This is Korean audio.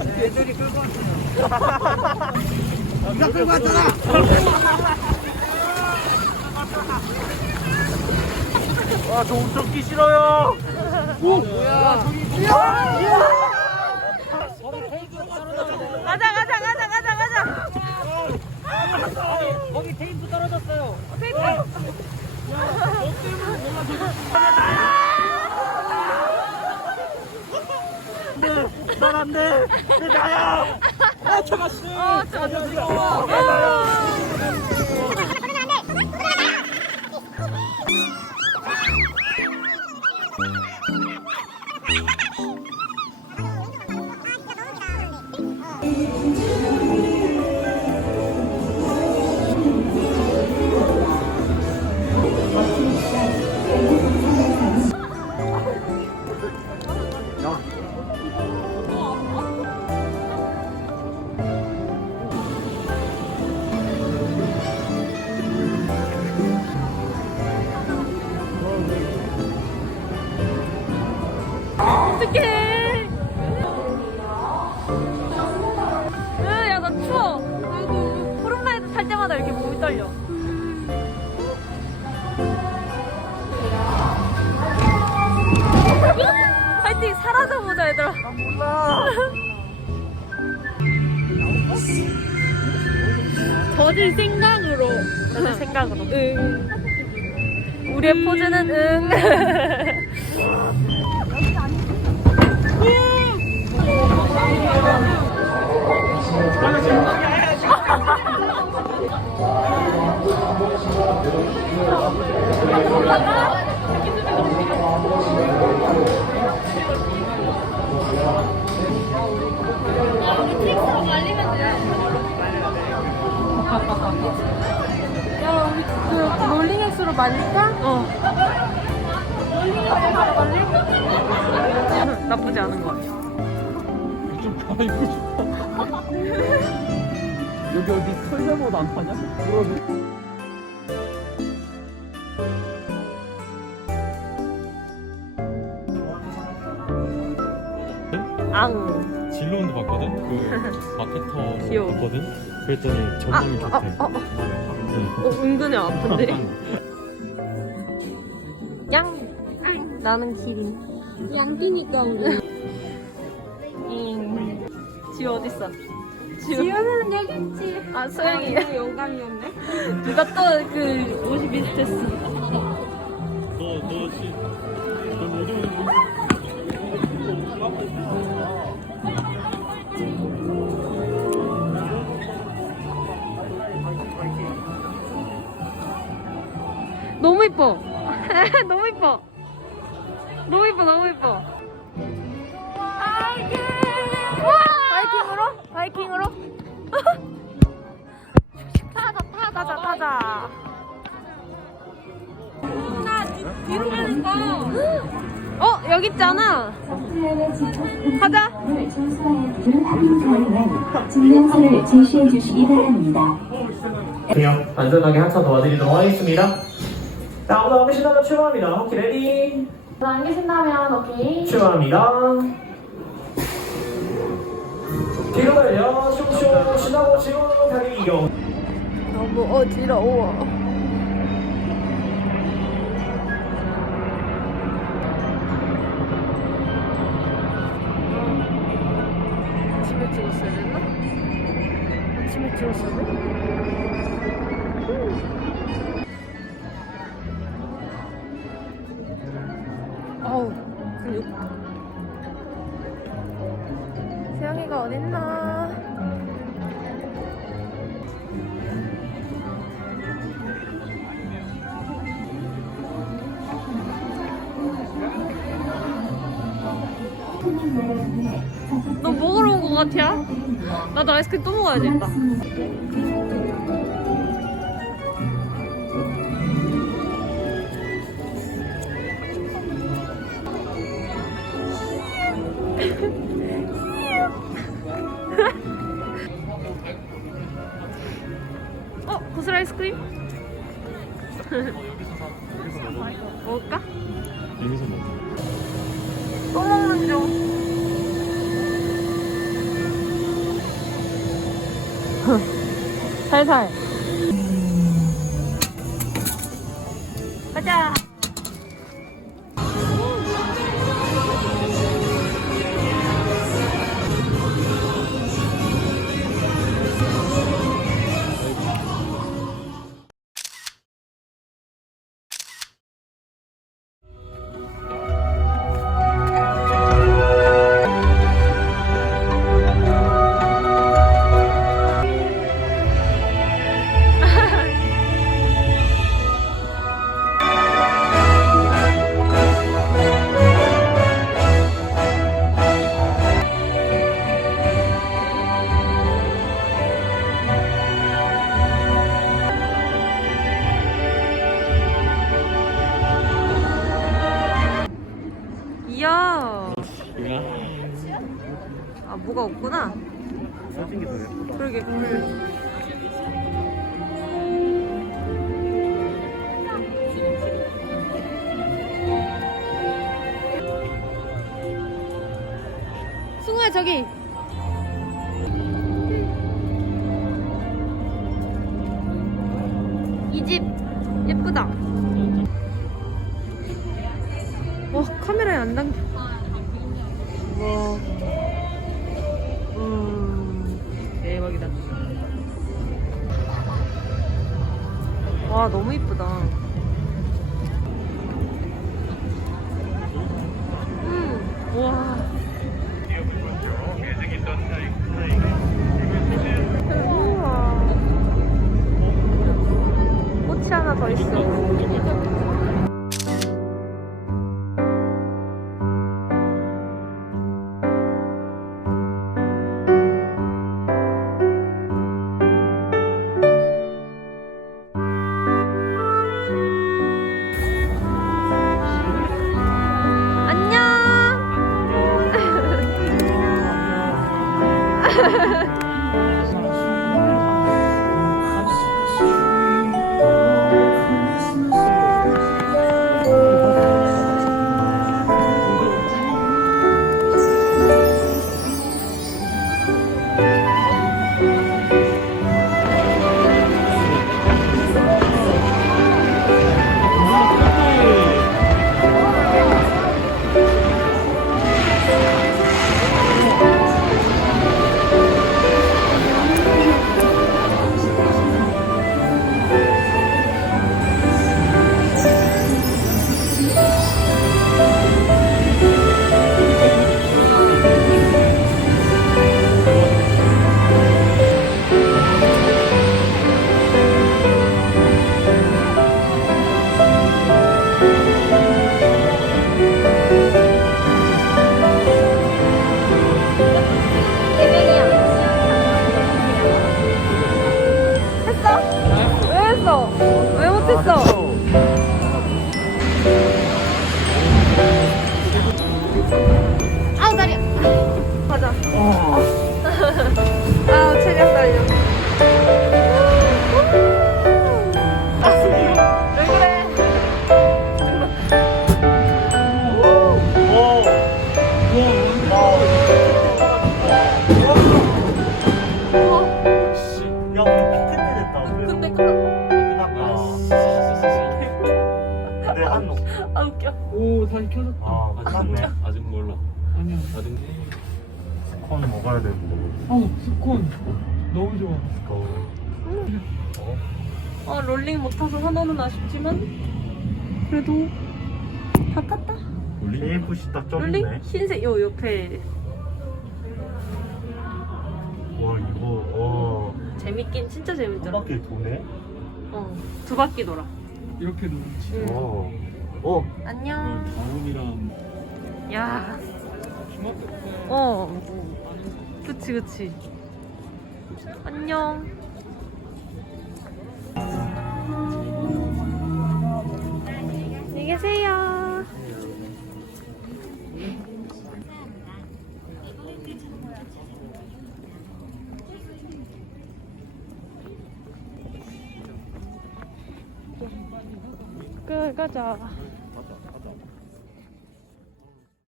애들이 끌고 왔어요. 네가 끌고 왔잖아. 아, 저 웃기 싫어요. 가자 가자 가자 가자 가자. 거기 테이프 떨어졌어요. 난 안 돼. 내 나야. 어 저거 어떡해. 떨려. 파이팅 사라져 보자, 얘들아. 몰라. 젖을 생각으로. 젖을 생각으로. 응. 우리의 포즈는 응. 야, 우리 그 롤링엑스로 말릴까? 어. 롤링엑스로 말릴까? 나쁘지 않은 것 같아. 좀 갈아입고 싶어. 여기 어디 설레모드 안 파냐? 그러게. 앙. 진로원도 봤거든? 그 마케터 귀여워. 봤거든? 그랬더니 아, 전망이 아, 좋대. 아, 아. 응. 어, 은근히 아픈데? 양. 나는 기린. 우리. 잉. 지우 어딨어? 지우 는 여기 있지. 아, 소영이. 영감이었네. 누가 또그 옷이 비슷했어. 너, 너, 씨. 너 너무 이뻐. 너무 이뻐. 너무 이뻐, 너무 이뻐. 바이킹으로? 바이킹으로? 타자, 타자, 타자. 뒤로 가는 거. 어, 여기 있잖아. 가자. 증명서를 제시해 주시기 바랍니다. 그냥 안전하게 한차 도와드리도록 하겠습니다. 자, 오늘 한번 신나면 출발합니다. 오케이, 레디? 안 계신다면, 오케이. 출발합니다. 달려, 슝슝, 신나고 지금 달리기 경. 너무 어지러워. 찍었어야 됐나? 아침에 찍었어야 돼? 같아? 나도 아이스크림 또 먹어야겠다. 어, 고슬 아이스크림? 太猜 뭐가 없구나. 사진 게더 예쁘다. 그러게. 승우야 저기. 대박이다. 와, 너무 이쁘다. 음, 와. 우와. 꽃이 하나 더 있어. 아니야. 스콘 먹어야 되는데. 어 스콘 너무 좋아. 어 롤링 못 타서 선호는 아쉽지만 그래도 다 탔다. 딱좀 롤링. 흰색 요 옆에 와, 이거, 어. 재밌긴 진짜 한 재밌더라. 바퀴 도네? 어 두 바퀴 돌아. 이렇게 놓지. 응. 어. 어. 안녕. 다운이랑 야. 어. 그치 그치. 안녕. 안녕히 계세요. 끝 가자.